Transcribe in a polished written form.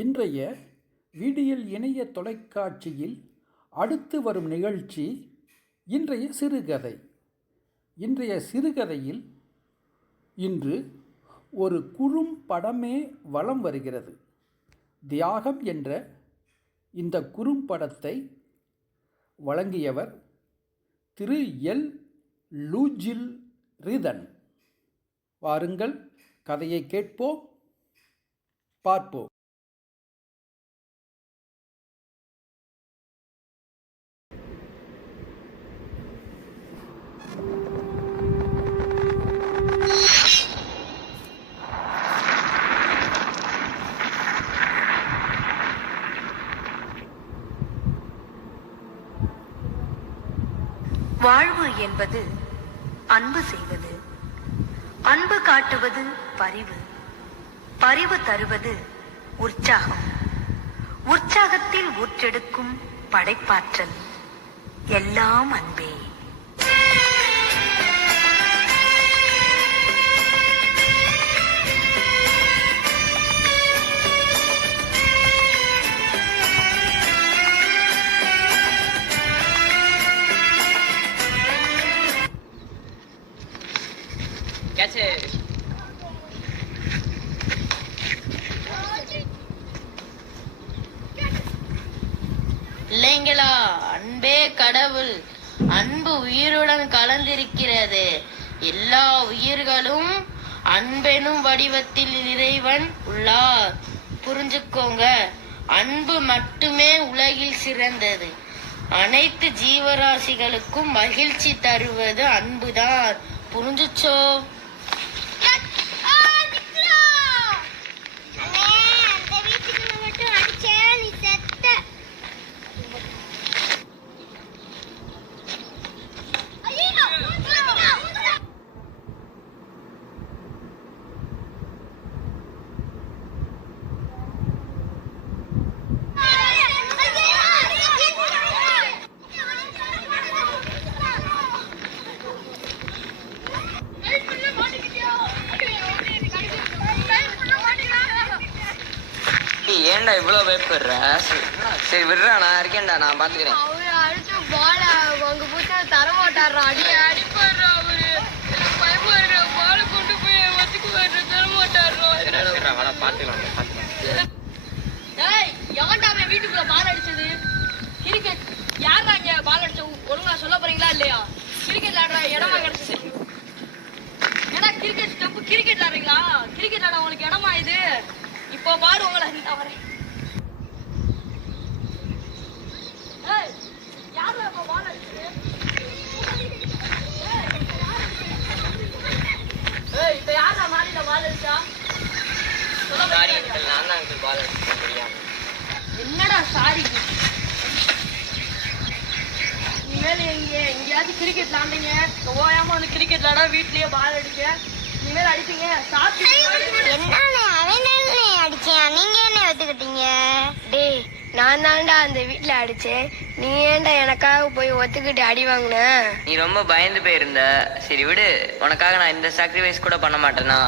இன்றைய விடியல் இணைய தொலைக்காட்சியில் அடுத்து வரும் நிகழ்ச்சி இன்றைய சிறுகதை. இன்றைய சிறுகதையில் இன்று ஒரு குறும்படமே வலம் வருகிறது. தியாகம் என்ற இந்த குறும்படத்தை வழங்கியவர் திரு எல். லூஜில் ரிதன். வாருங்கள், கதையை கேட்போம், பார்ப்போம். வாழ்வு என்பது அன்பு செய்வது, அன்பு காட்டுவது பரிவு, பரிவு தருவது உற்சாகம், உற்சாகத்தில் ஊற்றெடுக்கும் படைப்பாற்றல், எல்லாம் அன்பே. இல்லைங்களா, அன்பே கடவுள். அன்பு உயிருடன் கலந்திருக்கிறது. எல்லா உயிர்களும் அன்பெனும் வடிவத்தில் இறைவன் உள்ளார். புரிஞ்சுக்கோங்க, அன்பு மட்டுமே உலகில் சிறந்தது. அனைத்து ஜீவராசிகளுக்கும் மகிழ்ச்சி தருவது அன்புதான். புரிஞ்சுச்சோ? ஏன்டா இவ்வளவு பயப்படுற? சரி விடுறா, நான் இருக்கேன்டா, நான் பாத்துக்கிறேன். அவரு அடிச்சு பால அங்க போட்டு தர மாட்டாரா? அடிப்பாரு அவரு. பயப்படுற பால கொண்டு போய் வச்சுக்குவாரு, தர மாட்டாரா? பாத்துக்கலாம். எவன்டா அவன் வீட்டுக்குள்ள பால் அடிச்சது? கிரிக்கெட் யாரா இங்க பால் அடிச்ச? ஒழுங்கா சொல்ல போறீங்களா இல்லையா? கிரிக்கெட் ஆடுற இடமா கிடைச்சது? ஏன்னா கிரிக்கெட் ஸ்டெப் கிரிக்கெட் ஆடுறீங்களா? கிரிக்கெட் ஆட உங்களுக்கு இடமா இது? இப்போ பாரு உங்களை நான் வரேன். யாரா இப்ப பால் அடிச்சது? இப்ப யாரா மாடியில பால் அடிச்சா? என்னடா சாரி? இனிமேல் எங்கேயாவது கிரிக்கெட் விளாண்டீங்க, ஓயாம வந்து கிரிக்கெட் விளாட வீட்லயே பால் அடிக்க, இனிமேல் அடிப்பீங்க. அடிச்சேன், நீங்க என்ன ஒத்துக்கிட்டீங்க? டேய், நான் தான்டா அந்த வீட்டுல அடிச்சேன். நீ ஏன்டா எனக்காக போய் ஒத்துக்கிட்டு அடி வாங்கின? நீ ரொம்ப பயந்து போயிருந்த. சரி விடு, உனக்காக நான் இந்த சாக்ரிஃபைஸ் கூட பண்ண மாட்டேனா?